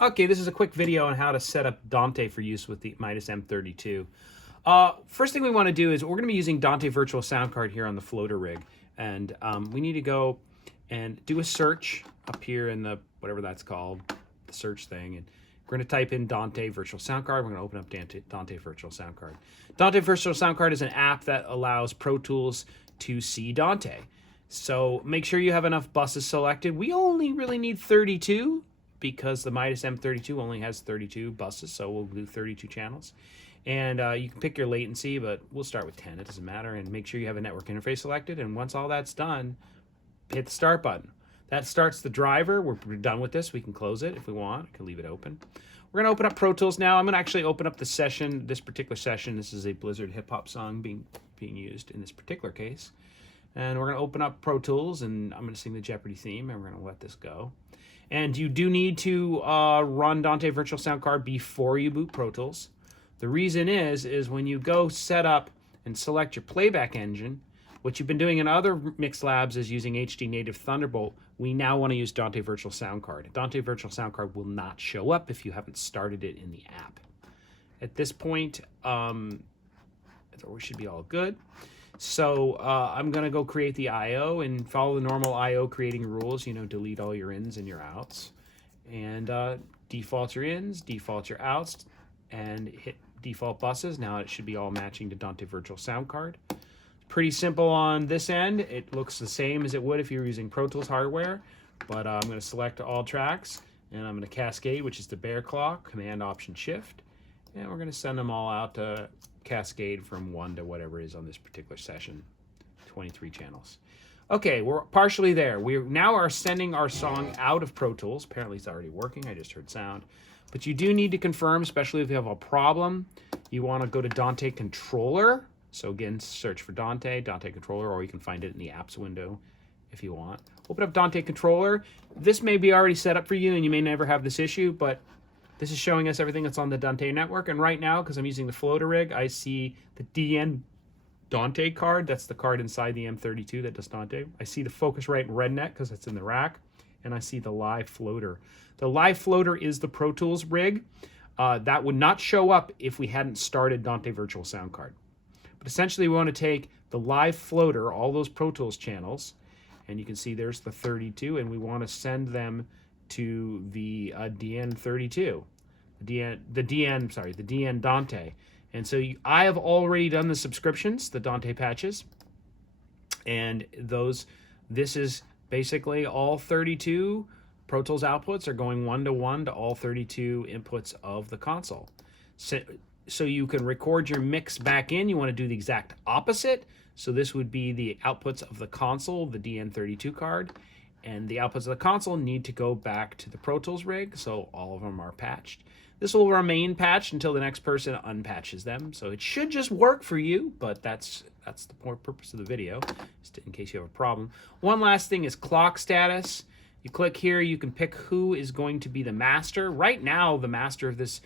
Okay, this is a quick video on how to set up Dante for use with the Midas M32. First thing we want to do is we're going to be using Dante Virtual Soundcard here on the floater rig. And we need to go and do a search up here in the, whatever that's called, the search thing. And we're going to type in Dante Virtual Soundcard. We're going to open up Dante Virtual Soundcard. Dante Virtual Soundcard is an app that allows Pro Tools to see Dante. So make sure you have enough buses selected. We only really need 32 because the Midas M32 only has 32 buses, so we'll do 32 channels. And you can pick your latency, but we'll start with 10. It doesn't matter. And make sure you have a network interface selected. And once all that's done, hit the start button. That starts the driver. We're done with this. We can close it if we want. We can leave it open. We're going to open up Pro Tools now. I'm going to actually open up the session, this particular session. This is a Blizzard hip-hop song being used in this particular case. And we're going to open up Pro Tools, and I'm going to sing the Jeopardy theme, and we're going to let this go. And you do need to run Dante Virtual Soundcard before you boot Pro Tools. The reason is when you go set up and select your playback engine, what you've been doing in other mix labs is using HD Native Thunderbolt. We now want to use Dante Virtual Soundcard. Dante Virtual Soundcard will not show up if you haven't started it in the app. At this point, we should be all good. So I'm going to go create the I.O. and follow the normal I.O. creating rules. You know, delete all your ins and your outs. And default your ins, default your outs, and hit default buses. Now it should be all matching to Dante Virtual Soundcard. Pretty simple on this end. It looks the same as it would if you were using Pro Tools hardware. But I'm going to select all tracks, and I'm going to cascade, which is the bear claw, Command Option Shift. And we're going to send them all out to cascade from 1 to whatever is on this particular session, 23 channels. Okay, we're partially there. We now are sending our song out of Pro Tools. Apparently it's already working. I just heard sound. But you do need to confirm, especially if you have a problem. You want to go to Dante Controller. So again, search for Dante Controller, or you can find it in the apps window if you want. Open up Dante Controller. This may be already set up for you and you may never have this issue, but this is showing us everything that's on the Dante network. And right now, because I'm using the floater rig, I see the DN Dante card. That's the card inside the M32 that does Dante. I see the Focusrite RedNet because it's in the rack. And I see the live floater. The live floater is the Pro Tools rig. That would not show up if we hadn't started Dante Virtual Soundcard. But essentially, we want to take the live floater, all those Pro Tools channels, and you can see there's the 32, and we want to send them to the DN32, the DN Dante. And so I have already done the subscriptions, the Dante patches, and this is basically all 32 Pro Tools outputs are going 1-to-1 to all 32 inputs of the console. So you can record your mix back in. You want to do the exact opposite. So this would be the outputs of the console, the DN32 card, and the outputs of the console need to go back to the Pro Tools rig, so all of them are patched. This will remain patched until the next person unpatches them, so it should just work for you, but that's the purpose of the video, just in case you have a problem. One last thing is clock status. You click here, you can pick who is going to be the master. Right now, the master of this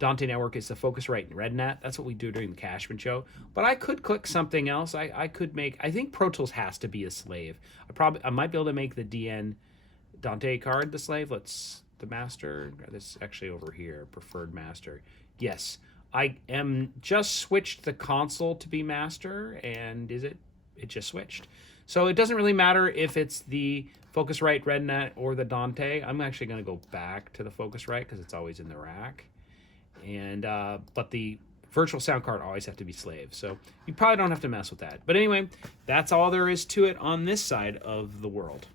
Dante network is the Focusrite RedNet. That's what we do during the Cashman show. But I could click something else. I think Pro Tools has to be a slave. I might be able to make the DN Dante card the slave. The master. This is actually over here, preferred master. Yes, I am just switched the console to be master, and it just switched. So it doesn't really matter if it's the Focusrite RedNet or the Dante. I'm actually going to go back to the Focusrite because it's always in the rack. And but the virtual sound card always have to be slave, so you probably don't have to mess with that. But anyway, that's all there is to it on this side of the world.